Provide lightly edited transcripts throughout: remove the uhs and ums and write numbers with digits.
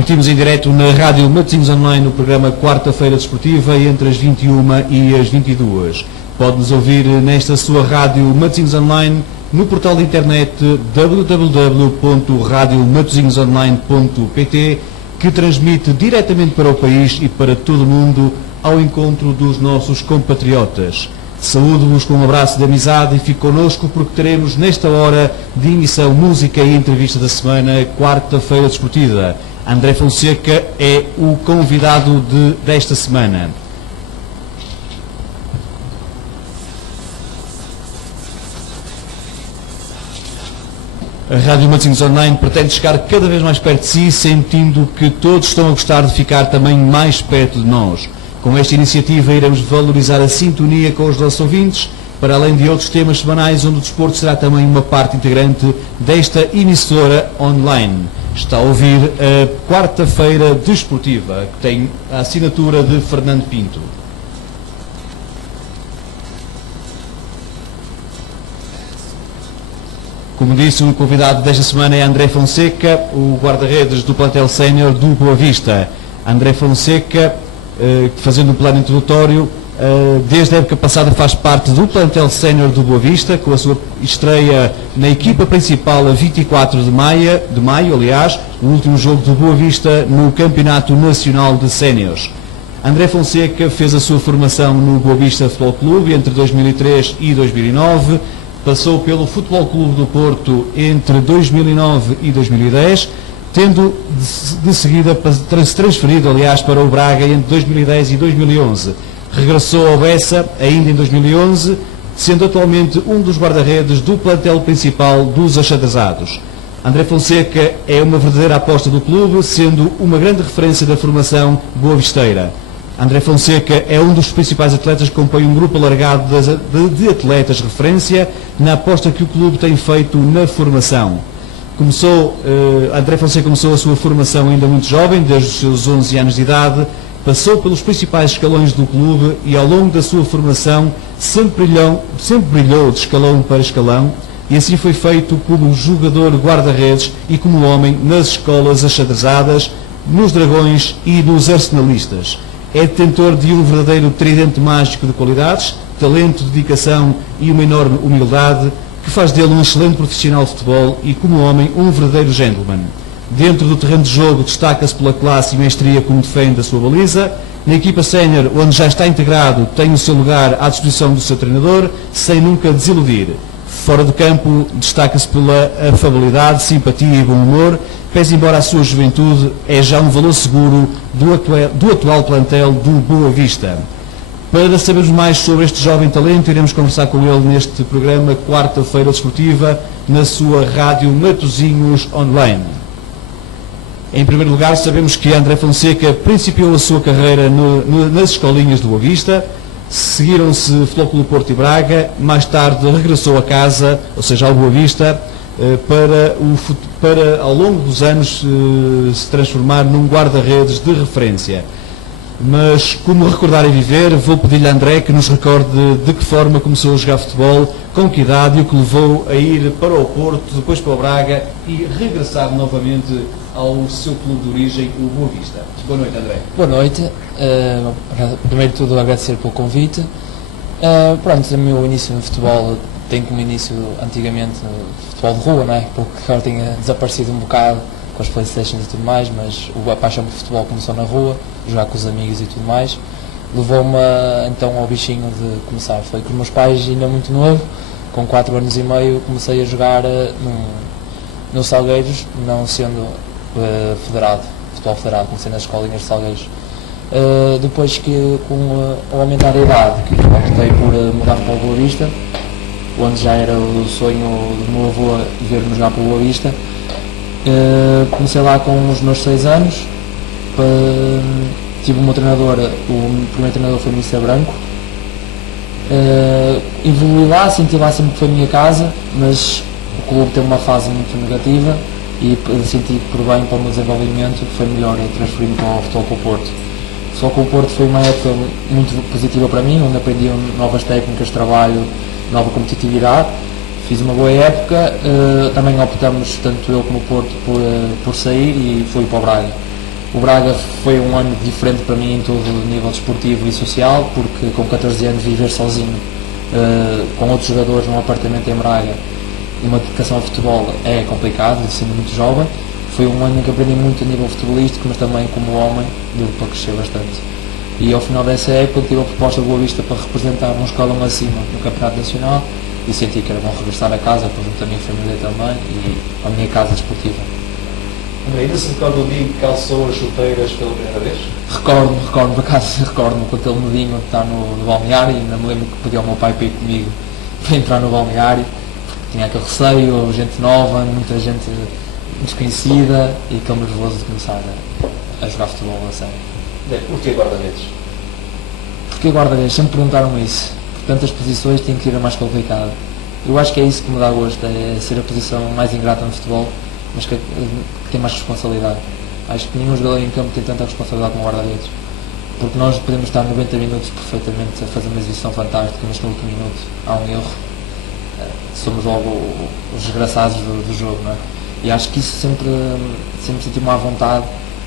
Transmitimos em direto na Rádio Matosinhos Online no programa Quarta-feira Desportiva entre as 21 e as 22. Pode-nos ouvir nesta sua Rádio Matosinhos Online no portal de internet www.radiomatosinhosonline.pt, que transmite diretamente para o país e para todo o mundo ao encontro dos nossos compatriotas. Saúdo-vos com um abraço de amizade e fique connosco porque teremos nesta hora de emissão música e entrevista da semana, Quarta-feira Desportiva. André Fonseca é o convidado desta semana. A Rádio Matosinhos Online pretende chegar cada vez mais perto de si, sentindo que todos estão a gostar de ficar também mais perto de nós. Com esta iniciativa iremos valorizar a sintonia com os nossos ouvintes, para além de outros temas semanais, onde o desporto será também uma parte integrante desta emissora online. Está a ouvir a Quarta-feira Desportiva, que tem a assinatura de Fernando Pinto. Como disse, o convidado desta semana é André Fonseca, o guarda-redes do plantel sénior do Boa Vista. André Fonseca, fazendo um plano introdutório, desde a época passada faz parte do plantel sénior do Boa Vista, com a sua estreia na equipa principal a 24 de maio, o último jogo do Boa Vista no Campeonato Nacional de Séniores. André Fonseca fez a sua formação no Boa Vista Futebol Clube entre 2003 e 2009, passou pelo Futebol Clube do Porto entre 2009 e 2010, tendo de seguida se transferido, aliás, para o Braga entre 2010 e 2011. Regressou ao Bessa ainda em 2011, sendo atualmente um dos guarda-redes do plantel principal dos Achadrezados. André Fonseca é uma verdadeira aposta do clube, sendo uma grande referência da formação boavisteira. André Fonseca é um dos principais atletas que compõe um grupo alargado de atletas referência na aposta que o clube tem feito na formação. André Fonseca começou a sua formação ainda muito jovem, desde os seus 11 anos de idade, passou pelos principais escalões do clube e ao longo da sua formação sempre brilhou de escalão para escalão, e assim foi feito como jogador guarda-redes e como homem nas escolas achadrezadas, nos Dragões e nos Arsenalistas. É detentor de um verdadeiro tridente mágico de qualidades, talento, dedicação e uma enorme humildade, que faz dele um excelente profissional de futebol e, como homem, um verdadeiro gentleman. Dentro do terreno de jogo, destaca-se pela classe e mestria como defende a sua baliza. Na equipa sénior, onde já está integrado, tem o seu lugar à disposição do seu treinador, sem nunca desiludir. Fora do campo, destaca-se pela afabilidade, simpatia e bom humor, pese embora a sua juventude, é já um valor seguro do atual plantel do Boa Vista. Para sabermos mais sobre este jovem talento, iremos conversar com ele neste programa Quarta-feira Desportiva, na sua Rádio Matosinhos Online. Em primeiro lugar, sabemos que André Fonseca principiou a sua carreira nas escolinhas do Boa Vista, seguiram-se Futebol Clube Porto e Braga, mais tarde regressou a casa, ou seja, ao Boa Vista, para ao longo dos anos se transformar num guarda-redes de referência. Mas, como recordar e viver, vou pedir-lhe a André que nos recorde de que forma começou a jogar futebol, com que idade e o que levou a ir para o Porto, depois para o Braga e regressar novamente ao seu clube de origem, o Boa Vista. Boa noite, André. Boa noite. Primeiro de tudo, agradecer pelo convite. O meu início no futebol tem como início, antigamente, futebol de rua, não é? Porque agora tinha desaparecido um bocado com as Playstations e tudo mais, mas a paixão por futebol começou na rua, jogar com os amigos e tudo mais. Levou-me então ao bichinho de começar. Foi com os meus pais, ainda muito novo, com 4 anos e meio, comecei a jogar no Salgueiros, não sendo federado, futebol federado, comecei nas escolinhas de Salgueiros. Depois que, com o aumentar a idade, optei por mudar para o Boa Vista, onde já era o sonho do meu avô ver-me jogar para o Boa Vista. Comecei lá com os meus 6 anos, tive o meu treinador, o primeiro treinador foi o Mr. Branco. Evolui lá, senti lá sempre que foi a minha casa, mas o clube teve uma fase muito negativa e senti que por bem para o meu desenvolvimento foi melhor transferir-me para o Futebol Clube Porto. O Futebol Clube Porto foi uma época muito positiva para mim, onde aprendi novas técnicas de trabalho, nova competitividade. Fiz uma boa época, também optamos, tanto eu como o Porto, por sair e fui para o Braga. O Braga foi um ano diferente para mim em todo o nível desportivo e social, porque com 14 anos viver sozinho, com outros jogadores num apartamento em Braga e uma dedicação ao futebol é complicado, sendo muito jovem. Foi um ano em que aprendi muito a nível futebolístico, mas também como homem deu para crescer bastante. E ao final dessa época tive a proposta do Boa Vista para representar um escalão acima no Campeonato Nacional e senti que era bom regressar a casa, para junto a minha família também e a minha casa desportiva. André, ainda se recorda o dia em que calçou as chuteiras pela primeira vez? Recordo-me, por acaso, recordo-me com aquele medinho que está no balneário, e ainda me lembro que pedi ao meu pai para ir comigo para entrar no balneário, porque tinha aquele receio, gente nova, muita gente desconhecida e aquele nervoso de começar a jogar futebol a sério. Porquê guarda-redes? Porquê guarda-redes? Sempre perguntaram isso. Por tantas posições tinha que ser a mais complicada. Eu acho que é isso que me dá gosto, é ser a posição mais ingrata no futebol, mas que tem mais responsabilidade. Acho que nenhum jogador em campo tem tanta responsabilidade como guarda-redes, porque nós podemos estar 90 minutos perfeitamente a fazer uma exibição fantástica, mas no último minuto há um erro, somos logo os desgraçados do jogo, não é? E acho que isso sempre senti-me à vontade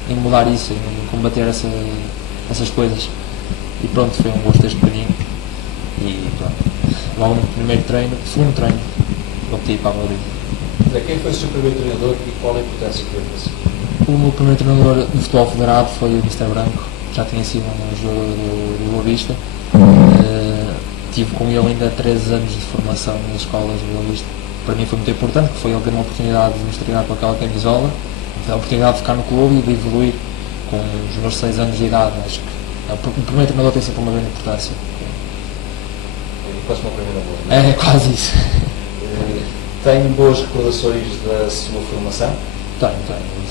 em mudar isso, em combater essas coisas. E pronto, foi um gosto desde pequenino. E pronto, logo no segundo treino, optei para a Valladolid. Quem foi o seu primeiro treinador e qual a importância que teve para si? O meu primeiro treinador no futebol federado foi o Mr. Branco, já tinha sido um jogador do Boa Vista. Tive com ele ainda 13 anos de formação nas escolas do Boa Vista. Para mim foi muito importante, porque foi ele que deu uma oportunidade de me estrear com aquela camisola, a oportunidade de ficar no clube e de evoluir com os meus 6 anos de idade. Acho que o primeiro treinador tem sempre uma grande importância. Quase uma primeira boa. É quase isso. Tem boas recordações da sua formação? Tenho.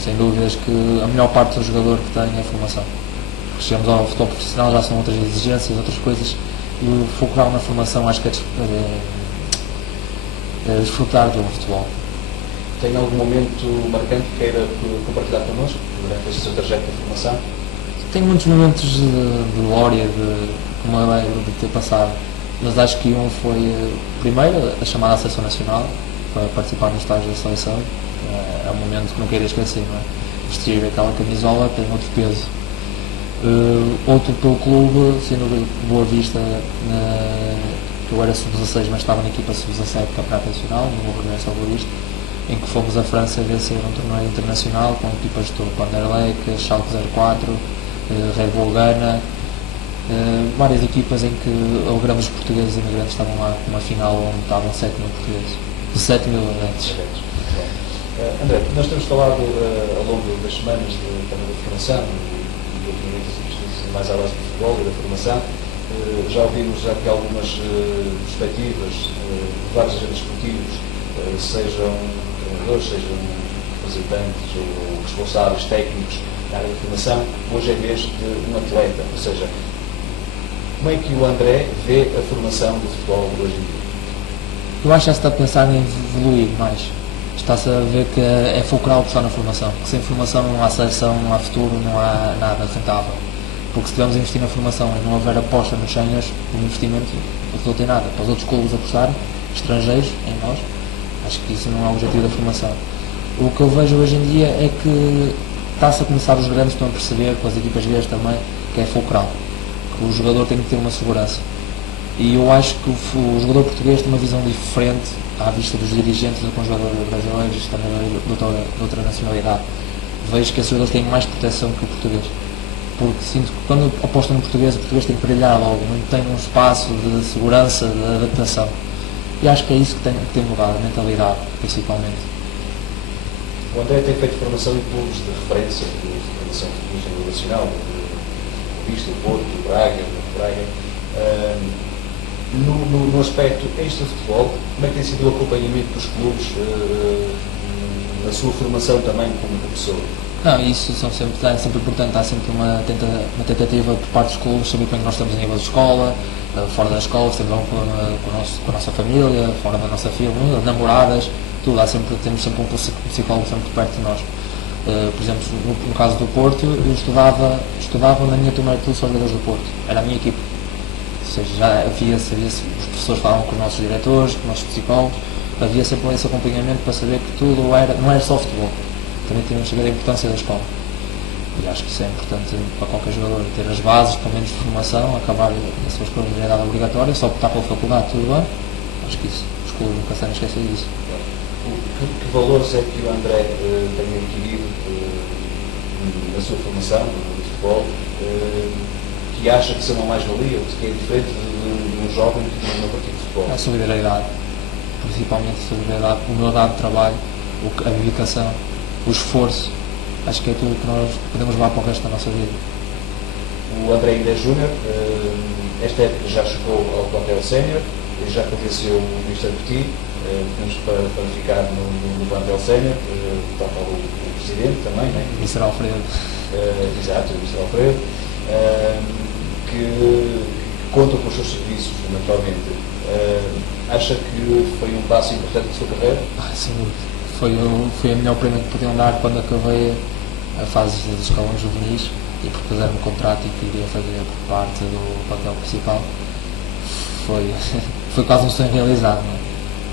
Sem dúvidas que a melhor parte do jogador que tem é a formação. Porque chegamos ao futebol profissional, já são outras exigências, outras coisas, e o focar na formação acho que é desfrutar do futebol. Tem algum momento marcante que queira compartilhar connosco durante este seu trajeto de formação? Tenho muitos momentos de glória, que me alegro de ter passado, mas acho que um foi, primeiro, a chamada à Seleção Nacional, para participar no estágio da seleção. É um momento que não queira esquecer, não é? Vestir aquela camisola tem outro peso. Outro pelo clube, sendo Boa Vista, que eu era sub-16, mas estava na equipa sub-17 do Campeonato Nacional, no meu regresso ao Boa Vista, em que fomos à França vencer um torneio internacional com equipas de topo, Anderlecht, Schalke 04, Red Bull Ghana, várias equipas em que grandes portugueses imigrantes estavam lá, com uma final onde estavam 7 mil portugueses, 7 mil adeptos. André, nós temos falado ao longo das semanas também da formação e obviamente mais à base do futebol e da formação. Já ouvimos aqui algumas perspectivas de vários agentes esportivos, sejam treinadores, sejam representantes ou responsáveis técnicos na área da formação. Hoje é vez de um atleta, ou seja, como é que o André vê a formação do futebol hoje em dia? Eu acho que já se está a pensar em evoluir mais. Está-se a ver que é fulcral só na formação, que sem formação não há seleção, não há futuro, não há nada rentável. Porque se tivermos a investir na formação e não houver aposta nos séniores, o investimento não resulta em nada. Para os outros clubes apostarem, estrangeiros, em nós, acho que isso não é o objetivo da formação. O que eu vejo hoje em dia é que está-se a começar, os grandes estão a perceber, com as equipas grandes também, que é fulcral, que o jogador tem que ter uma segurança. E eu acho que o jogador português tem uma visão diferente à vista dos dirigentes do que um jogador brasileiro e também de outra nacionalidade. Vejo que esses jogadores têm mais proteção que o português. Porque sinto que quando apostam no português, o português tem que brilhar logo, não tem um espaço de segurança, de adaptação. E acho que é isso que tem mudado, a mentalidade, principalmente. O André tem feito formação em clubes de referência, de formação de clubes a nível nacional, do Vista, do Porto, do Braga. No aspecto extra-futebol, como é que tem sido o acompanhamento dos clubes na sua formação também como professor? Não, isso é sempre importante, há sempre uma tentativa por parte dos clubes, saber como é que nós estamos a nível de escola, fora da escola, sempre vão com a nossa família, fora da nossa família, namoradas, tudo, temos sempre um psicólogo sempre perto de nós. Por exemplo, no caso do Porto, eu estudava na minha turma de todos os jogadores do Porto, era a minha equipe. Ou seja, sabia se os professores falavam com os nossos diretores, com os nossos psicólogos, havia sempre esse acompanhamento para saber que tudo não era só futebol, também tínhamos que saber a importância da escola. E acho que isso é importante para qualquer jogador, ter as bases, pelo menos de formação, acabar a sua escolaridade obrigatória, só optar pela faculdade, tudo bem. Acho que isso, os clubes nunca se devem esquecer disso. Que valores é que o André tem adquirido na sua formação, no futebol, que acha que são uma mais-valia, que é diferente de um jovem que não pratica futebol? A solidariedade, principalmente a solidariedade, a humildade de trabalho, a dedicação, o esforço. Acho que é tudo que nós podemos levar para o resto da nossa vida. O André ainda é júnior, esta época já chegou ao plantel sénior, já convenceu o Mr. Petit, temos para ficar no plantel sénior, tal como o Presidente também, né? Mr. Alfredo. Exato, o Mr. Alfredo, que conta com os seus serviços, naturalmente. Acha que foi um passo importante na sua carreira? Sem dúvida. Foi a melhor prenda que podiam dar quando acabei a fase dos escalões juvenis e propuseram-me um contrato e que iria fazer parte do plantel principal. Foi quase um sonho realizado,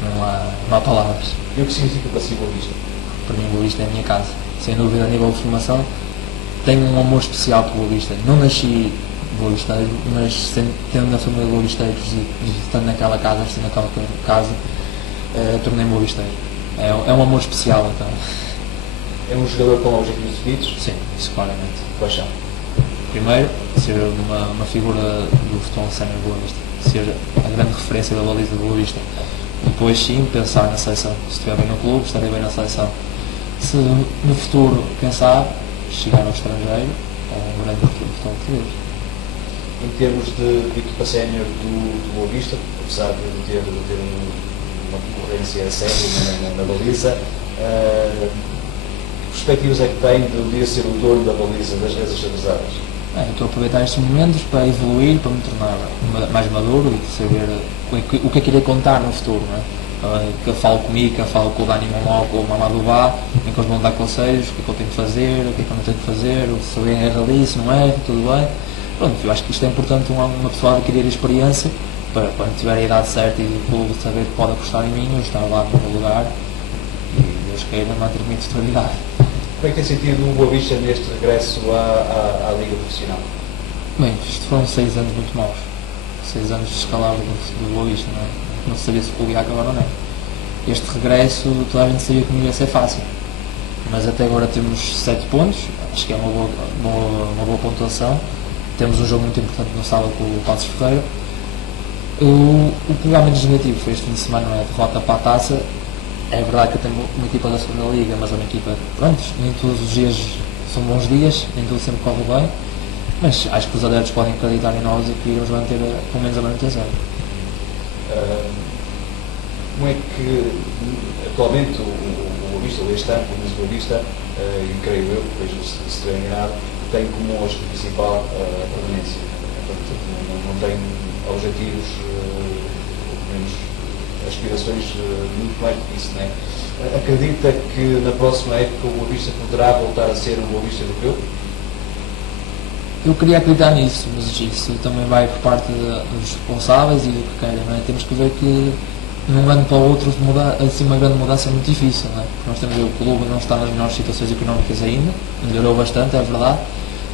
não há palavras. E o que significa para si o Boa Vista? Para mim o Boa Vista é a minha casa. Sem dúvida, a nível de formação, tenho um amor especial pelo Boa Vista. Não nasci boavisteiro, mas tendo na família boavisteiros e estando naquela casa, vestindo naquela casa, tornei-me boavisteiro. É um amor especial, então. É um jogador com objetivos definidos? Sim, isso claramente. Quais são? Primeiro, ser uma figura do futebol sénior Boa Vista, ser a grande referência da baliza do Boa Vista. Depois sim, pensar na seleção. Se estiver bem no clube, estarei bem na seleção. Se no futuro, quem sabe, chegar ao estrangeiro, ou um grande futebol português. Em termos de equipa sénior do Boa Vista, apesar de ter uma concorrência séria na baliza, que perspectivas é que tem de um dia ser o dono da baliza das redes adversárias? Eu estou a aproveitar estes momentos para evoluir, para me tornar mais maduro e saber o que é que irei contar no futuro, não é? Que eu falo comigo, que eu falo com o Dani Momó, com o Mamadou Bá, em que eles vão dar conselhos, o que é que eu tenho que fazer, o que é que eu não tenho que fazer, se alguém erra ali, se não erra, tudo bem. Pronto, eu acho que isto é importante uma pessoa adquirir experiência para quando tiver a idade certa e o clube saber que pode apostar em mim, eu estar lá no meu lugar e Deus queira manter-me em titularidade. Como é que tem sentido o Boa Vista neste regresso à Liga Profissional? Bem, isto foram 6 anos muito maus. 6 anos descalados do Boa Vista, não é? Não se sabia se o clube ia acabar ou não. Este regresso, toda a gente sabia que não ia ser fácil. Mas até agora temos 7 pontos, acho que é uma boa pontuação. Temos um jogo muito importante no sábado com o Passos Ferreira. O que realmente negativo foi este fim de semana, não é? A derrota para a taça. É verdade que eu tenho uma equipa da segunda liga, mas é uma equipa, pronto, nem todos os dias são bons dias, nem tudo sempre corre bem, mas acho que os adeptos podem acreditar em nós e que iremos manter pelo menos a manutenção. Como é que atualmente o Boa Vista, este ano, pelo menos o Boa Vista, e creio eu, vejo se estiver enganado, tem como objetivo principal a permanência? Portanto, não tem objetivos, pelo menos aspirações muito mais do que isso, não é? Acredita que na próxima época o Boa Vista poderá voltar a ser um Boa Vista europeu? Eu queria acreditar nisso, mas isso também vai por parte dos responsáveis e do que querem, não é? Temos que ver que de um ano para o outro assim, uma grande mudança é muito difícil, não é? Porque nós temos o clube não está nas melhores situações económicas ainda, melhorou bastante, é verdade,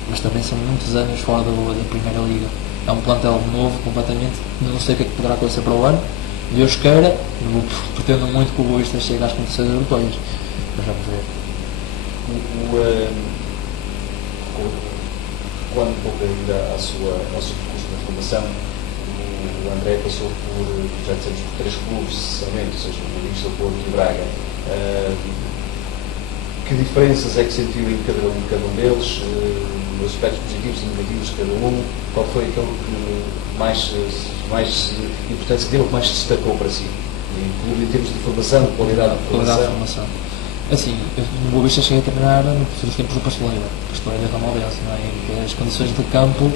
mas também são muitos anos fora da Primeira Liga. É um plantel novo completamente, não sei o que é que poderá acontecer para o ano. Deus queira, eu pretendo muito que o Boa Vista chegue às competições europeias, mas vamos ver. Quando um pouco ainda ao seu percurso na formação, o André passou por, já dissemos, por 3 clubes, necessariamente, ou seja, o Boa Vista, o Porto e o Braga. Que diferenças é que sentiu em cada um deles, os aspectos positivos e negativos de cada um? Qual foi aquele que mais importância deu, que mais se destacou para si? Em termos de formação, de qualidade de formação? Assim, eu no Boa Vista cheguei a treinar nos tempos do Pasteleira Ramaldense, não é? Em que as condições de campo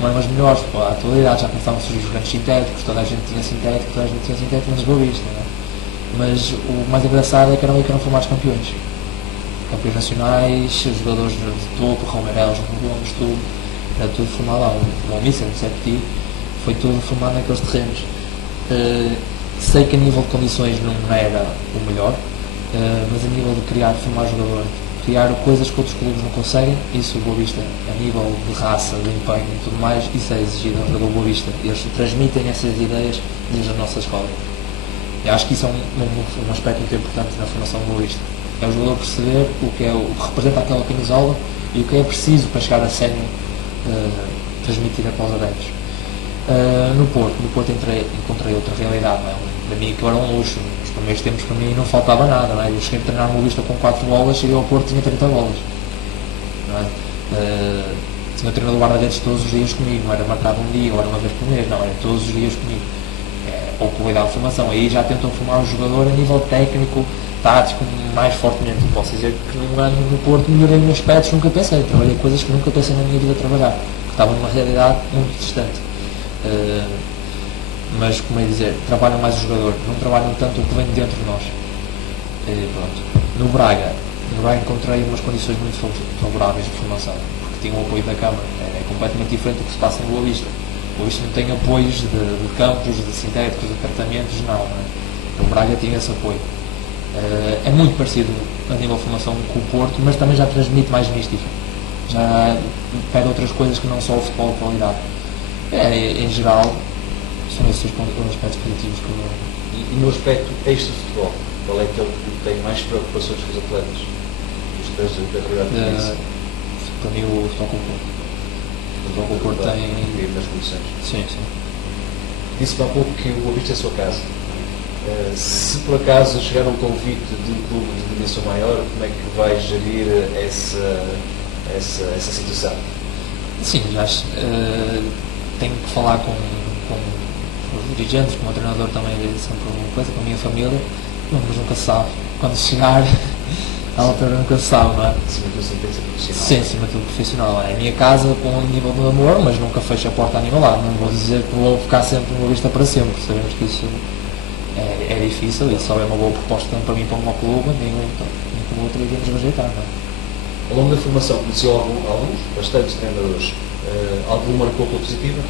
não eram as melhores, a atualidade já começavam a surgir os grandes sintéticos, toda a gente tinha sintético, menos Boa Vista, não é? Mas o mais engraçado é que eram formados campeões nacionais, jogadores de topo, Romeirelos, Gomes, tudo, era tudo formado lá, o Mísser, o Septi, foi tudo formado naqueles terrenos. Sei que a nível de condições não era o melhor, mas a nível de formar jogador, criar coisas que outros clubes não conseguem. Isso o Boa Vista, a nível de raça, de empenho e tudo mais, isso é exigido ao jogador do Boa Vista. Eles transmitem essas ideias desde a nossa escola. Eu acho que isso é um aspecto muito importante na formação do Boa Vista. É o jogador perceber o que representa aquela camisola e o que é preciso para chegar a sério transmitir para os adeptos. No Porto encontrei outra realidade. Não é? Para mim aquilo era um luxo. Nos primeiros tempos para mim não faltava nada. Não é? Eu cheguei a treinar no Boa Vista com 4 bolas, cheguei ao Porto e tinha 30 bolas. Não é? Tinha o treinador guarda-redes todos os dias comigo, não era marcado um dia ou era uma vez por mês, não, era todos os dias comigo. Ou qualidade de formação. Aí já tentam formar o jogador a nível técnico, tático, mais fortemente. Eu posso dizer que num ano no Porto melhorei em aspectos que nunca pensei. Trabalhei coisas que nunca pensei na minha vida trabalhar, que estavam numa realidade muito distante. Mas, como é dizer, trabalham mais o jogador, não trabalham tanto o que vem dentro de nós. Pronto. No Braga encontrei umas condições muito favoráveis de formação, porque tinha o apoio da Câmara. É completamente diferente do que se passa no Boa Vista. O Boa Vista não tem apoios de campos, de sintéticos, de tratamentos, não é? O Braga tinha esse apoio. É muito parecido a nível de formação com o Porto, mas também já transmite mais mística. Já pede outras coisas que não só o futebol de qualidade. Em geral, são esses os aspectos positivos que eu... E no aspecto extra-futebol, qual é aquele que tem mais preocupações com os atletas? Da realidade de polícia? Para mim, o Futebol Clube Porto. O Futebol Clube Porto tem... das condições. Sim. Disse-me há pouco que o Boa Vista é a sua casa. Se por acaso chegar um convite de um clube de dimensão maior, como é que vai gerir essa situação? Sim, já tenho que falar com os dirigentes, com o treinador também, é sempre uma coisa, com a minha família, mas nunca se sabe. Quando chegar, a altura nunca se sabe, não é? Acima de tudo, sentença profissional. Sim, acima de tudo profissional. É a minha casa com um nível de amor, mas nunca fecho a porta a nenhum lado. Não vou dizer que vou ficar sempre numa vista para sempre. Sabemos que isso é difícil e só é uma boa proposta tanto para mim como para o clube, nem como outro iríamos rejeitar, não é? Ao longo da formação, conheceu alguns, bastantes treinadores. Algum marcou pela positiva?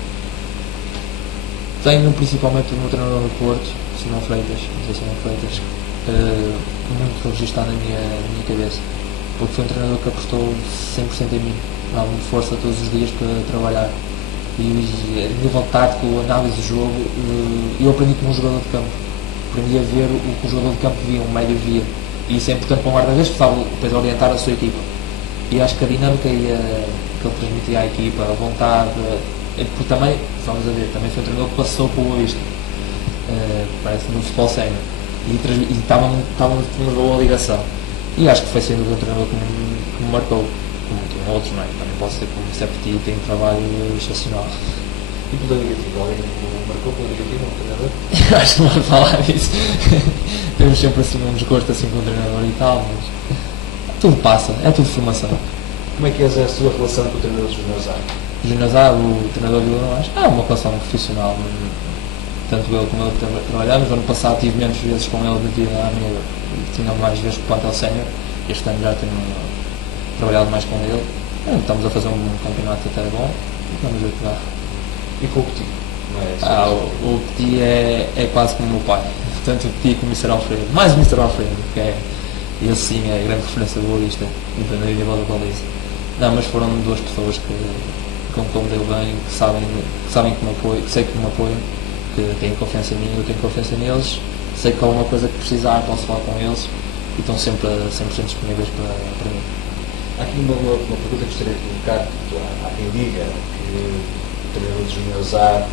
Tenho principalmente o meu treinador no Porto, Simão Freitas, muito registado na minha cabeça, porque foi um treinador que apostou 100% em mim, dá-me força todos os dias para trabalhar. E a nível tático, análise do jogo, eu aprendi como um jogador de campo. Aprendi a ver o que o jogador de campo via, o médio via. E isso é importante para um guarda-redes, que sabe depois orientar a sua equipa. E acho que a dinâmica que ele transmitia à equipa, a vontade, porque também, vamos a ver, também foi um treinador que passou por Boa Vista, parece no futebol sénior, e estávamos numa boa ligação. E acho que foi sendo um treinador que me marcou, como tem outros, não é? Também posso ser como se é porque tem um trabalho excepcional. E pela negativa? Alguém marcou pela negativa um treinador? Eu acho que não vou falar disso. Temos sempre assim um desgosto assim com o treinador e tal, mas tudo passa, é tudo formação. Como é que é a sua relação com o treinador dos Júnior A? Jonas A, o treinador do Vila Nova, é uma relação profissional. Tanto ele como ele trabalhamos. No ano passado tive menos vezes com ele devido à minha. Tinha mais vezes com o plantel sénior. Este ano já tenho trabalhado mais com ele. Estamos a fazer um campeonato até bom. Vamos ver o que dá. E com o Petit? Não é o Petit é quase como o meu pai. Tanto o Petit como o Mr. Alfredo. Mais o Mr. Alfredo, que ele sim é a grande referência do Boa Vista e da nível da baliza. Não, mas foram duas pessoas que me deu bem, que sabem que me apoiam, que sei que me apoiam, que têm confiança em mim, eu tenho confiança neles, sei que há alguma coisa que precisar, posso falar com eles e estão sempre 100% disponíveis para mim. Há aqui uma pergunta que gostaria de colocar. Há quem diga que o treinador dos Júnior A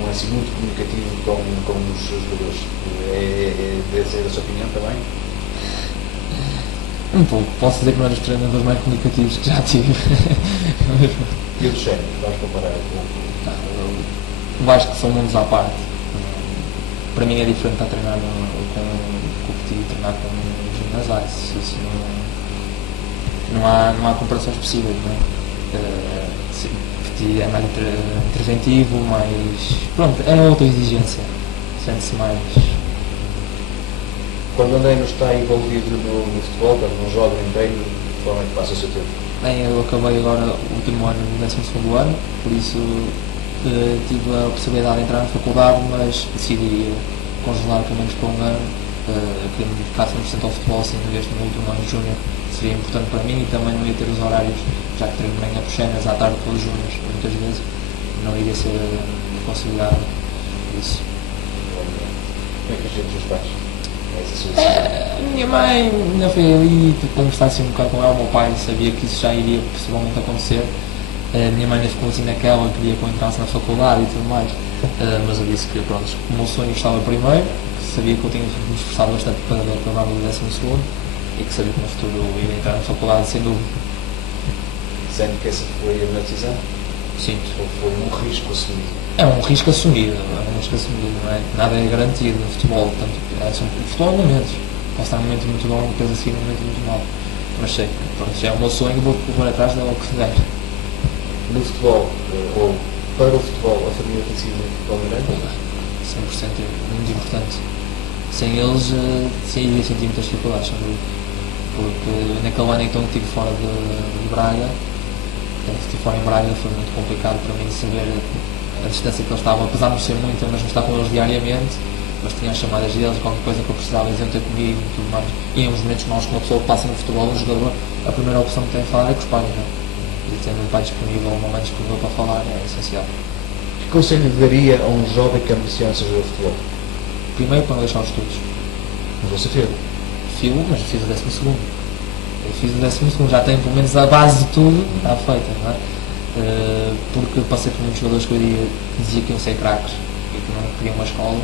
não é assim muito comunicativo com os seus jogadores. Deve ser a sua opinião também? Um pouco, posso dizer que não é dos treinadores mais comunicativos que já tive. E o do Sénior? Vamos comparar com Eu acho que são mundos à parte. Para mim é diferente estar a treinar com o Petit e treinar com os Júnior A. Isso não há comparações possíveis, não é? O Petit é mais interventivo, mais... Pronto, é outra exigência. Sente-se mais... Quando o André não está envolvido no futebol, quando não joga nem treino, de forma que passa o seu tempo? Bem, eu acabei agora o último ano, no 12º ano, por isso tive a possibilidade de entrar na faculdade, mas decidi congelar pelo menos por um ano Eu queria me dedicar 100% ao futebol, sendo este no último ano de júnior seria importante para mim, e também não ia ter os horários, já que treino de manhã por cenas, à tarde com os júniores, muitas vezes não iria ser possibilidade disso. Como é que agiram os seus pais? A minha mãe ainda foi ali, conversar assim um bocado com ela. O meu pai sabia que isso já iria possivelmente acontecer. A minha mãe ainda ficou assim naquela, queria que eu entrasse na faculdade e tudo mais. Mas eu disse que, pronto, o meu sonho estava primeiro, que sabia que eu tinha me esforçado bastante para acabar o 12º e que sabia que no futuro eu iria entrar na faculdade, sem dúvida. Sendo que essa foi a melhor decisão? Sim. Ou foi um risco assumido? É um risco assumido, não é? Nada é garantido no futebol, portanto, o futebol é momentos. Posso estar num momento muito bom, depois a seguir num momento muito mau. Mas sei, pronto, já é o meu sonho, vou correr atrás dela o que se der. No futebol, ou para o futebol, a família tem sido muito importante? 100% é muito importante. Sem eles, iria sentir muitas dificuldades, sem dúvida. Porque naquele ano então que estive fora de Braga, estive fora em Braga, foi muito complicado para mim saber a distância que eles estavam, apesar de não ser muita, mas não estar com eles diariamente, mas tinha as chamadas deles, qualquer coisa que eu precisava, eles iam ter comigo e tudo mais. E em uns momentos maus que uma pessoa que passa no futebol, um jogador, a primeira opção que tem a falar é com os pais, não é? E tendo um pai disponível, uma mãe disponível para falar é essencial. Que conselho daria a um jovem que ambiciona ser jogador de futebol? Primeiro, para não deixar os estudos. Mas você fez? Mas fiz o 12º. Eu fiz o 12º, já tenho pelo menos a base de tudo, está feita, não é? Porque passei por muitos jogadores que eu dizia que iam ser craques e que não queriam uma escola,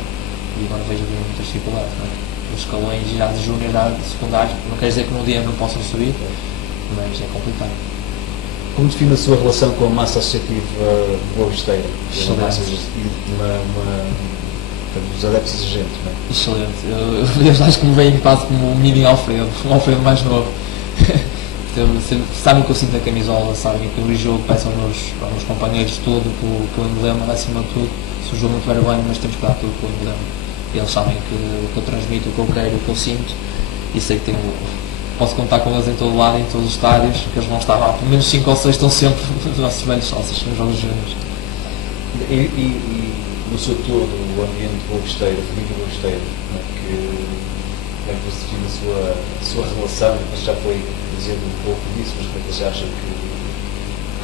e agora vejo que muitas dificuldades, não é? Os escalões já de júnior, já de secundário, não quer dizer que num dia não possam subir, mas é complicado. Como define a sua relação com a massa associativa boavisteira? Excelente. Os adeptos exigentes, não é? Excelente. Eu acho que me veio quase como um mini Alfredo, um Alfredo mais novo. Sabem que eu sinto a camisola, sabem que o jogo peço aos meus companheiros tudo, que o emblema, acima de tudo, se o jogo não estiver bem, mas temos que dar tudo pelo emblema. Eles sabem que eu transmito, o que eu quero, o que eu sinto, e sei que posso contar com eles em todo lado, em todos os estádios, que eles vão estar lá, pelo menos 5 ou 6 estão sempre nos nossos velhos sócios, nos jogos júniores. E no seu todo, o ambiente boavisteiro, a família boavisteira, como é que você define a sua relação? Você já foi dizendo um pouco disso, mas como é que você acha que...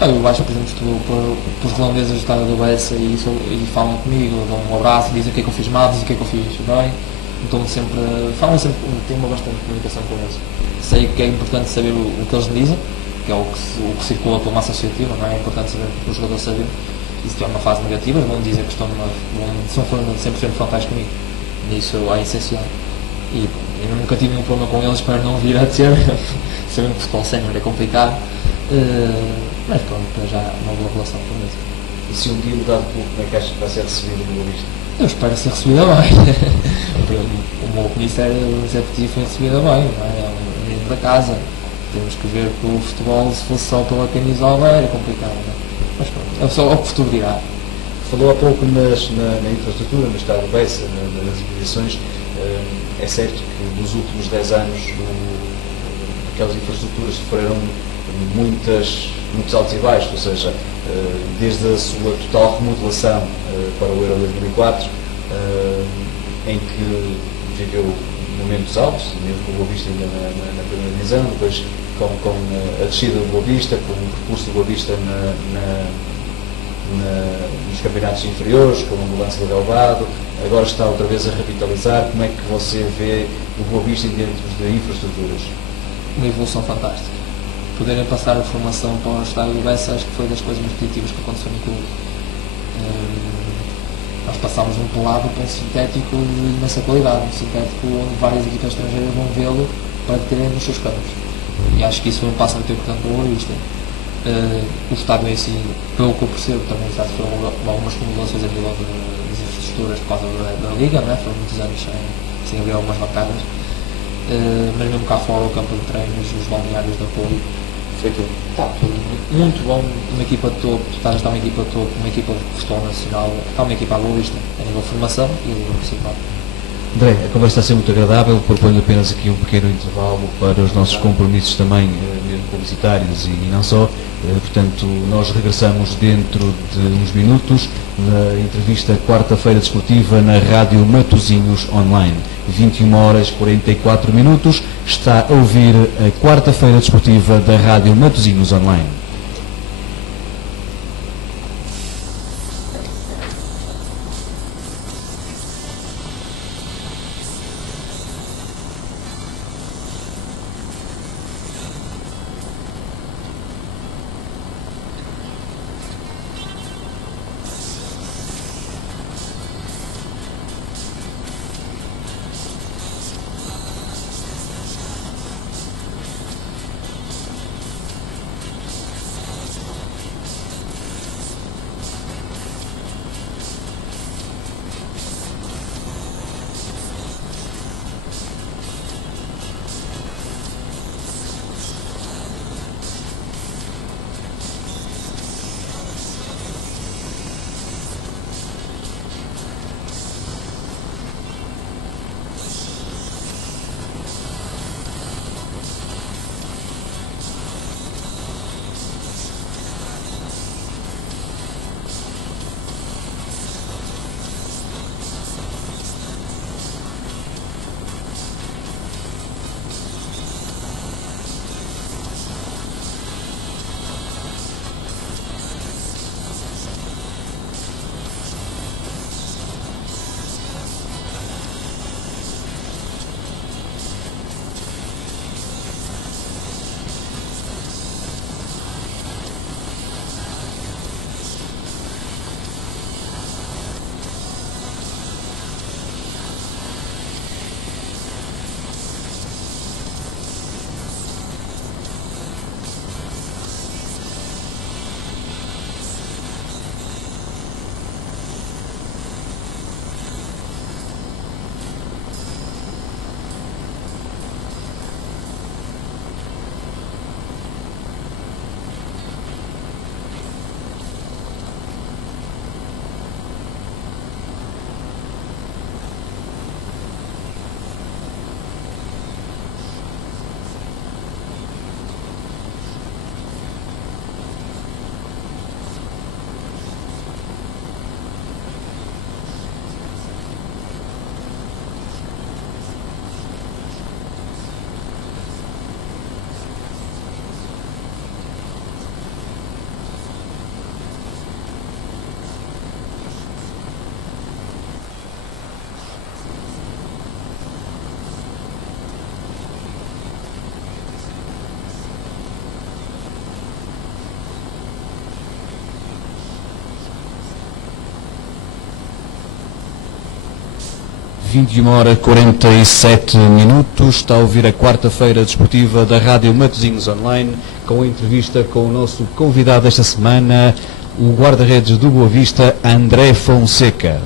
Eu acho que, por exemplo, estou pelos redondezas do estádio do Bessa e falam comigo, dão um abraço, dizem o que é que eu fiz mal, dizem o que é que eu fiz bem. Falam sempre, tenho uma bastante comunicação com eles. Sei que é importante saber o que eles me dizem, que é o que circula pela massa associativa, não é? É importante saber o que os jogadores sabem. E se tiver uma fase negativa, vão dizer que são sempre frontais comigo. E isso é essencial. E eu nunca tive nenhum problema com eles, espero não vir a ter. Sabendo que o futebol sénior é complicado. Mas pronto, para já uma boa relação com eles. E se um dia mudar de clube, como é que acha que vai ser recebido no Boa Vista? Eu espero ser recebida bem. O meu ministério executivo foi recebida bem, não é? É um menino da casa. Temos que ver que o futebol, se fosse só pela camisola, era complicado, não é? Mas pronto, é só o que o futuro dirá. Falou há pouco na infraestrutura, no estado de Bessa, nas aquisições. É certo que nos últimos 10 anos aquelas infraestruturas sofreram muitos altos e baixos, ou seja, desde a sua total remodelação para o Euro 2004, em que viveu momentos altos, mesmo com o Boa Vista ainda na primeira divisão, depois com a descida do Boa Vista, com o percurso do Boa Vista nos campeonatos inferiores, com a mudança do relevado, agora está outra vez a revitalizar. Como é que você vê o Boa Vista em termos de infraestruturas? Uma evolução fantástica. Poderem passar a formação para o estádio do Bessa, acho que foi das coisas mais positivas que aconteceu no clube. Nós passámos um pelado para um sintético de imensa qualidade, um sintético onde várias equipas estrangeiras vão vê-lo para terem nos seus campos. E acho que isso foi um passo muito importante para o Boa Vista. O estádio em si, pelo que eu percebo, também já foram algumas remodelações a nível das infraestruturas por causa da Liga, né? Foram muitos anos sem haver algumas bancadas. Mas mesmo cá fora, o campo de treinos, os balneários de apoio, Foi tudo. está tudo muito bom. Uma equipa de topo, tu estás a estar uma equipa de topo, uma equipa de futebol nacional, está uma equipa à Boa Vista, a nível de formação e a nível principal. André, a conversa está a ser muito agradável, proponho apenas aqui um pequeno intervalo para os nossos compromissos também, mesmo publicitários e não só, Portanto, nós regressamos dentro de uns minutos na entrevista quarta-feira desportiva na Rádio Matosinhos Online. 21 horas 44 minutos. Está a ouvir a quarta-feira desportiva da Rádio Matosinhos Online. Vinte e 1h47 minutos, está a ouvir a quarta-feira desportiva da Rádio Matosinhos Online, com a entrevista com o nosso convidado esta semana, o guarda-redes do Boa Vista, André Fonseca.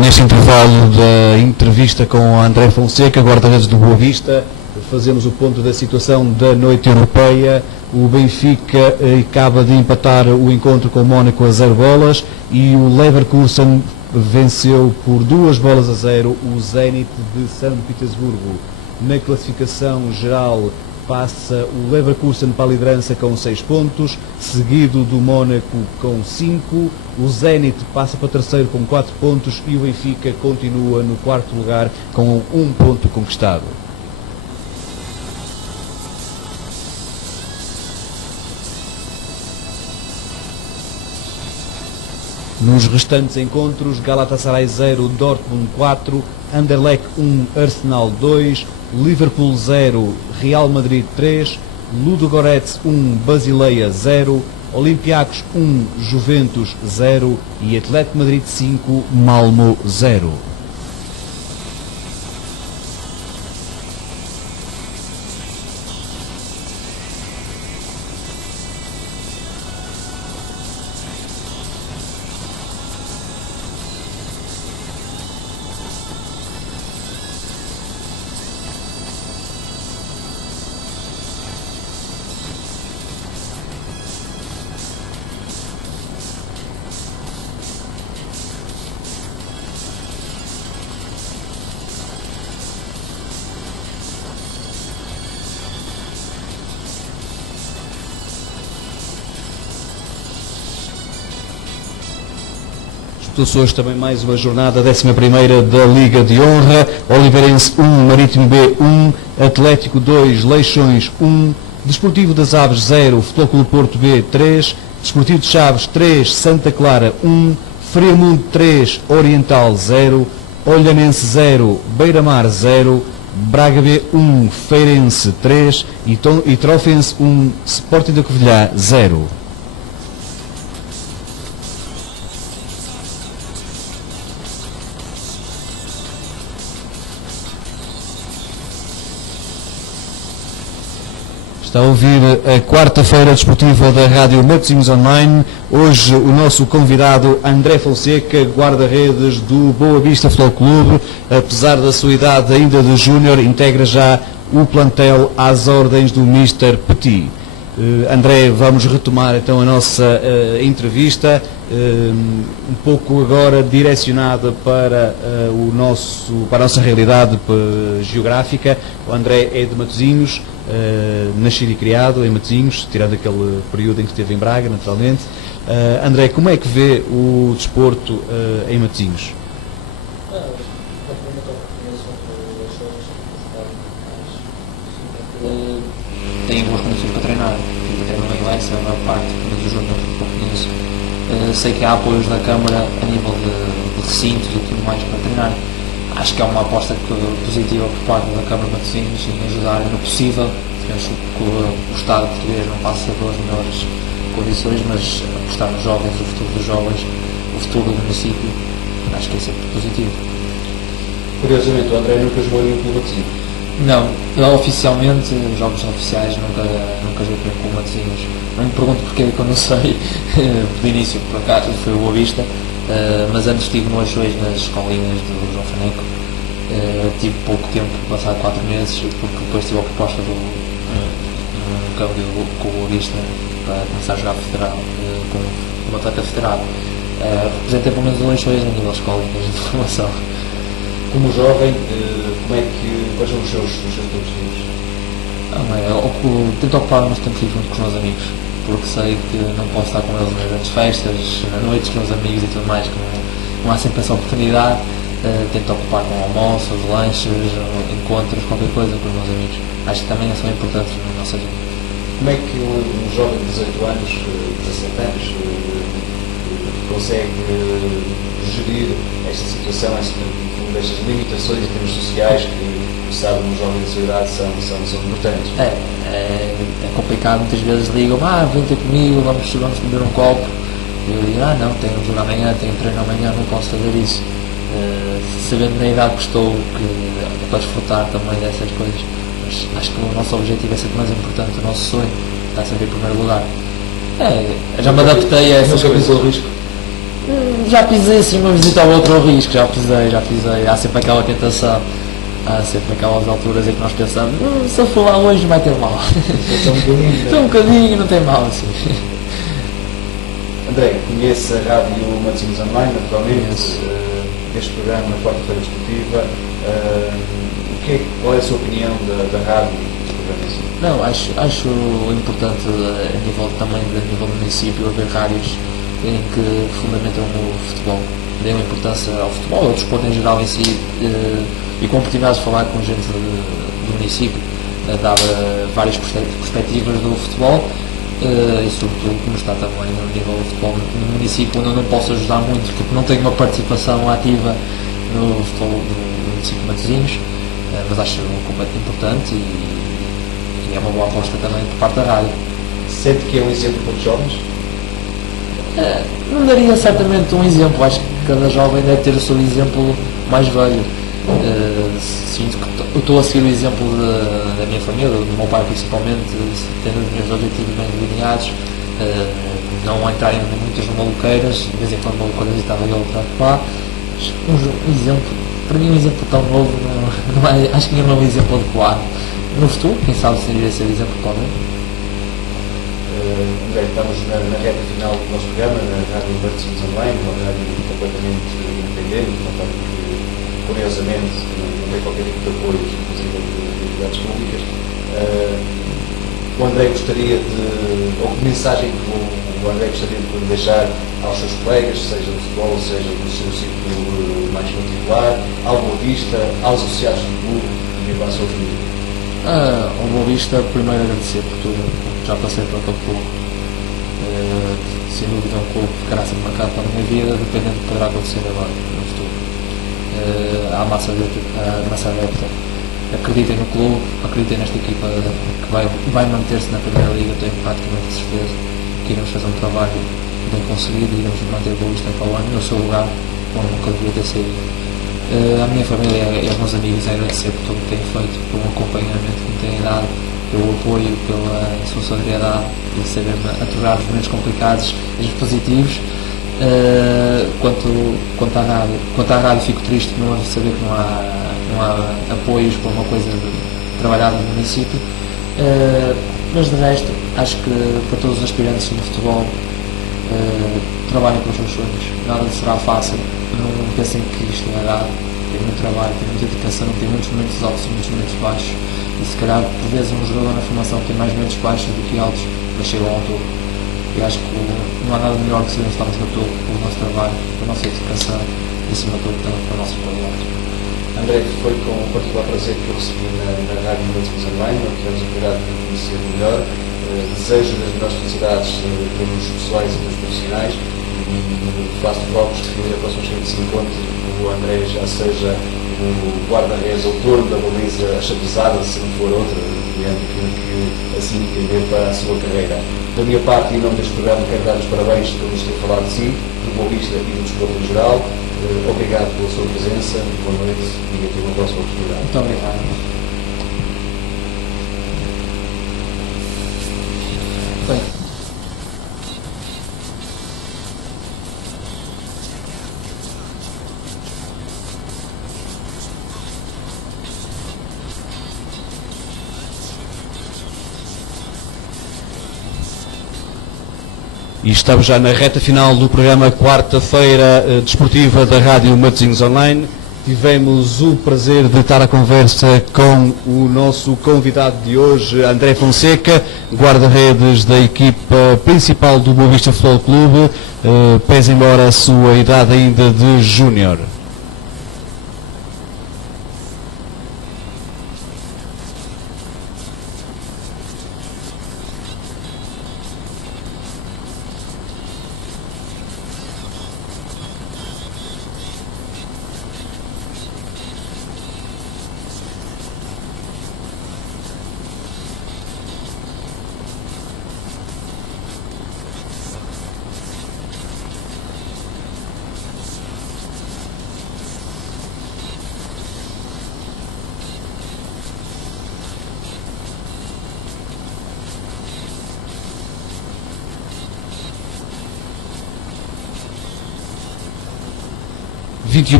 Neste intervalo da entrevista com o André Fonseca, guarda-redes do Boa Vista, fazemos o ponto da situação da noite europeia. O Benfica acaba de empatar o encontro com o Mónaco a 0 bolas e o Leverkusen venceu por 2-0 o Zenit de São Petersburgo. Na classificação geral passa o Leverkusen para a liderança com 6 pontos, seguido do Mónaco com 5, o Zenit passa para terceiro com 4 pontos e o Benfica continua no quarto lugar com 1 ponto conquistado. Nos restantes encontros, Galatasaray 0, Dortmund 4, Anderlecht 1, Arsenal 2, Liverpool 0, Real Madrid 3, Ludogorets 1, Basileia 0, Olympiacos 1, Juventus 0 e Atlético Madrid 5, Malmo 0. disputou-se hoje também mais uma jornada, 11ª da Liga de Honra. Oliveirense 1, Marítimo B 1, Atlético 2, Leixões 1, Desportivo das Aves 0, Futebol Clube Porto B 3, Desportivo de Chaves 3, Santa Clara 1, Friamundo 3, Oriental 0, Olhanense 0, Beira-Mar 0, Braga B 1, Feirense 3 e Trofense 1, Sporting da Covilhã 0. Está a ouvir a quarta-feira desportiva da Rádio Matosinhos Online. Hoje o nosso convidado André Fonseca, guarda-redes do Boa Vista Futebol Clube. Apesar da sua idade ainda de júnior, integra já o plantel às ordens do Mr. Petit. André, vamos retomar então a nossa entrevista, um pouco agora direcionada para, para a nossa realidade geográfica. O André é de Matosinhos, nascido e criado em Matosinhos, tirando aquele período em que esteve em Braga, naturalmente. André, como é que vê o desporto em Matosinhos? Tenho boas condições para treinar, treino bem lá, essa é a maior parte, mas o júnior que eu conheço. Sei que há apoios da Câmara a nível de recintos e tudo mais para treinar. Acho que é uma aposta positiva por parte da Câmara de Matosinhos em ajudar no possível. Penso que o Estado português não passa pelas melhores condições, mas apostar nos jovens, o futuro dos jovens, o futuro do município, acho que é sempre positivo. Curiosamente, o André nunca jogou em um clube Matosinhos. Não, eu oficialmente, jogos oficiais, nunca joguei com o Matosinhos. Não me pergunto porque é que eu não sei, do início, por acaso, foi o Boa Vista, mas antes estive no Leixões nas escolinhas do João Faneco. Tive pouco tempo, passado 4 meses, porque depois tive a proposta do câmbio com o Boa Vista para começar a jogar federal, como atleta federado. Representei pelo menos o Leixões a nível de escolinhas de formação. Como jovem, quais são os seus objetivos? Tento ocupar meus tempos livres com os meus amigos, porque sei que não posso estar com eles nas grandes festas, noites com os amigos e tudo mais, que não há sempre essa oportunidade. Tento ocupar com almoços, lanches, encontros, qualquer coisa com os meus amigos. Acho que também são importantes na nossa vida. Como é que um jovem de 18 anos, 17 anos, consegue gerir esta situação, estas limitações em termos sociais que, sabe, um jovem da sua idade são importantes? É complicado, muitas vezes ligam, vem ter comigo, vamos beber um copo. E eu digo, não, tenho um jogo amanhã, tenho treino amanhã, não posso fazer isso. Sabendo na idade que estou, que é para desfrutar também dessas coisas, mas acho que o nosso objetivo é sempre mais importante, o nosso sonho está sempre em primeiro lugar. Já me adaptei a essas coisas. Já pisei assim uma visita ao outro ao risco, já pisei, há sempre aquela tentação, há sempre aquelas alturas em que nós pensamos, se eu for lá hoje não vai ter mal. Só um bocadinho, não tem mal assim. André, conhece a Rádio Matosinhos Online, naturalmente, este programa na quarta-feira desportiva. Qual é a sua opinião da rádio e dos programas? Não, acho importante a nível do município haver rádios em que fundamentam o futebol, dêem uma importância ao futebol, ao desporto em geral em si, e com oportunidades de falar com gente do município, dar várias perspectivas do futebol, e sobretudo como está também no nível do futebol no município, onde eu não posso ajudar muito porque não tenho uma participação ativa no futebol do município de Matosinhos, mas acho completamente importante e é uma boa aposta também por parte da rádio. Sente que é um exemplo para os jovens? Não daria certamente um exemplo, acho que cada jovem deve ter o seu exemplo mais velho. Sinto que eu estou a seguir o exemplo da minha família, do meu pai principalmente, tendo os meus objetivos bem delineados, não entrar em muitas maluqueiras, de vez em quando maluqueiras e tal, ele para lá. Um exemplo, para mim um exemplo tão novo, não é, acho que não é um exemplo adequado. No futuro, quem sabe seria esse exemplo também. Estamos na reta final do nosso programa, na Rádio Matosinhos Online, uma rádio completamente independente, uma rádio que, curiosamente, não tem qualquer tipo de apoio, inclusive de entidades públicas. O André gostaria de, ou que mensagem que o o André gostaria de deixar aos seus colegas, seja do futebol, seja do seu círculo mais particular, ao Boa Vista, aos associados do clube e para a sua família? Ao Boa Vista, primeiro agradecer por tudo, porque já passei por aquele clube. Sem dúvida é um clube que ficará sempre marcado para a minha vida, dependendo do que poderá acontecer agora, no futuro. A massa adepta acreditem no clube, acreditem nesta equipa que vai manter-se na Primeira Liga, tenho praticamente certeza que iremos fazer um trabalho bem conseguido e iremos manter o Boa Vista para o ano no seu lugar, onde nunca devia ter saído. A minha família e aos meus amigos agradecer por tudo o que têm feito, pelo acompanhamento que me têm dado, pelo apoio, pela sua solidariedade e saber-me aturar os momentos complicados e os positivos. Quanto à rádio fico triste por não saber que não há apoios para uma coisa trabalhada no município, mas de resto acho que para todos os aspirantes no futebol, trabalhem para os seus sonhos, nada será fácil, não pensem que isto é dado, tem muito trabalho, tem muita dedicação, tem muitos momentos altos e muitos momentos baixos, e se calhar por vezes um jogador na formação tem mais momentos baixos do que altos, mas chegam ao topo. E acho que não há nada melhor que sabermos estarmos no topo pelo nosso trabalho, pela nossa educação e acima de tudo também para a nossa qualidade. André, foi com particular prazer que eu recebi na Rádio Matinhos Online, onde tivemos a oportunidade de conhecer melhor. Desejo as melhores felicidades pelos pessoais e pelos profissionais e faço votos que a próxima vez que se encontre o André já seja o guarda-redes, o dono da baliza achapizada, se não for outra, diante daquilo que assim entender para a sua carreira. Da minha parte, em nome deste programa, quero dar os parabéns por nos ter falado de si, do Boa Vista e do desporto em geral. Obrigado pela sua presença, boa noite e até uma próxima oportunidade. Muito obrigado. Bem, E estamos já na reta final do programa Quarta-feira Desportiva da Rádio Matosinhos Online. Tivemos o prazer de estar à conversa com o nosso convidado de hoje, André Fonseca, guarda-redes da equipa principal do Boa Vista Futebol Clube, pese embora a sua idade ainda de júnior.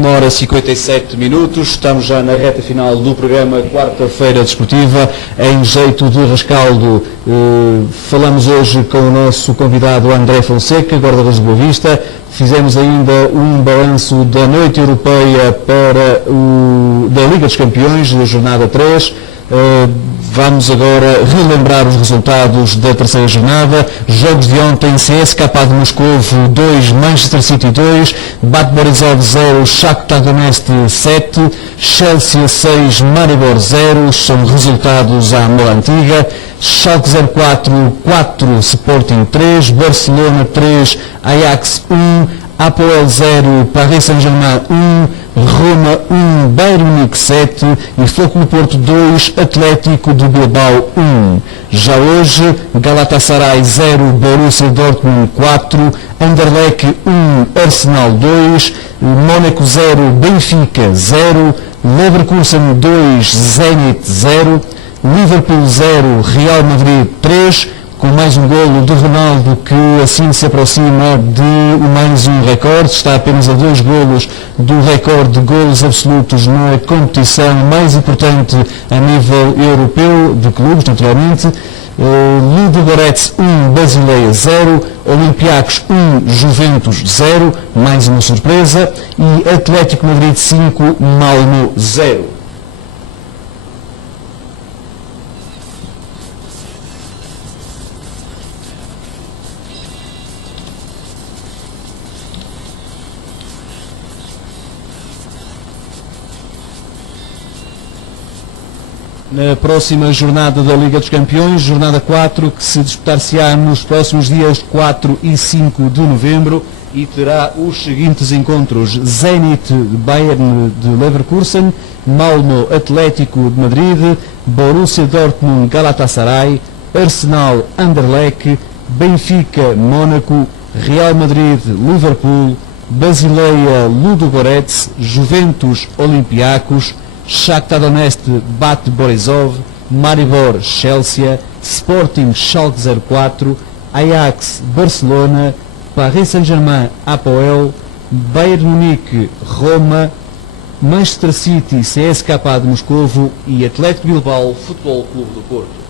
Horas e 57 minutos, estamos já na reta final do programa Quarta-feira Desportiva. Em jeito de rescaldo, falamos hoje com o nosso convidado André Fonseca, guarda-redes de Boa Vista. Fizemos ainda um balanço da noite europeia da Liga dos Campeões, da jornada 3. Vamos agora relembrar os resultados da terceira jornada. Jogos de ontem: CSKA de Moscovo 2, Manchester City 2, Bate Borisov 0, Shakhtar Donetsk 7, Chelsea 6, Maribor 0, são resultados à moda antiga. Schalke 04, 4, Sporting 3, Barcelona 3, Ajax 1, Apoel 0, Paris Saint-Germain 1, Roma 1, Bayern Munique 7 e Flóculo Porto 2, Atlético de Bilbao 1. Já hoje, Galatasaray 0, Borussia Dortmund 4, Anderlecht 1, Arsenal 2, Mónaco 0, Benfica 0, Leverkusen 2, Zenit 0, Liverpool 0, Real Madrid 3, com mais um golo de Ronaldo, que assim se aproxima de mais um recorde, está apenas a 2 golos do recorde de golos absolutos na competição mais importante a nível europeu, de clubes naturalmente. Ludogorets 1, Basileia 0, Olympiacos 1, Juventus 0, mais uma surpresa, e Atlético Madrid 5, Malmö 0. na próxima jornada da Liga dos Campeões, jornada 4, que se disputar-se-á nos próximos dias 4 e 5 de novembro e terá os seguintes encontros: Zenit Bayern de Leverkusen, Malmo Atlético de Madrid, Borussia Dortmund Galatasaray, Arsenal Anderlecht, Benfica Mónaco, Real Madrid Liverpool, Basileia Ludogorets, Juventus Olympiacos, Shakhtar Donetsk Bate Borisov, Maribor Chelsea, Sporting Schalke 04, Ajax Barcelona, Paris Saint-Germain Apoel, Bayern Munique Roma, Manchester City CSKA de Moscovo e Atlético Bilbao Futebol Clube do Porto.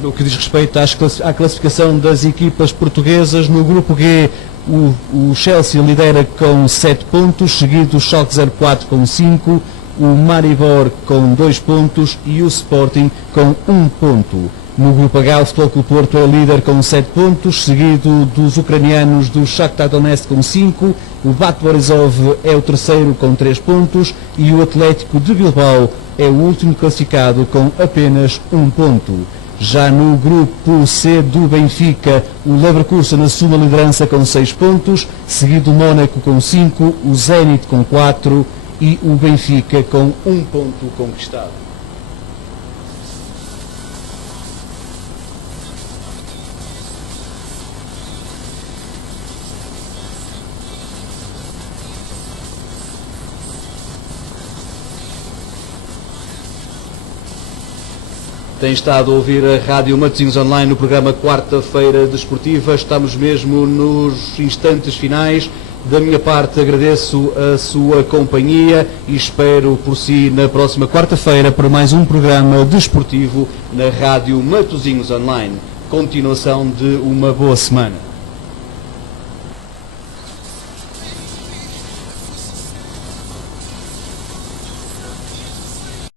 No que diz respeito à classificação das equipas portuguesas, no grupo G, o Chelsea lidera com 7 pontos, seguido o Schalke 04 com 5, o Maribor com 2 pontos e o Sporting com 1 ponto. No grupo H, o Futebol Clube Porto é líder com 7 pontos, seguido dos ucranianos do Shakhtar Donetsk com 5, o Bate Borisov é o terceiro com 3 pontos e o Atlético de Bilbao é o último classificado com apenas 1 ponto. Já no grupo C do Benfica, o Leverkusen assume a liderança com 6 pontos, seguido o Mónaco com 5, o Zenit com 4 e o Benfica com 1 ponto conquistado. Tem estado a ouvir a Rádio Matosinhos Online no programa Quarta-feira Desportiva. Estamos mesmo nos instantes finais. Da minha parte agradeço a sua companhia e espero por si na próxima quarta-feira para mais um programa desportivo na Rádio Matosinhos Online. Continuação de uma boa semana.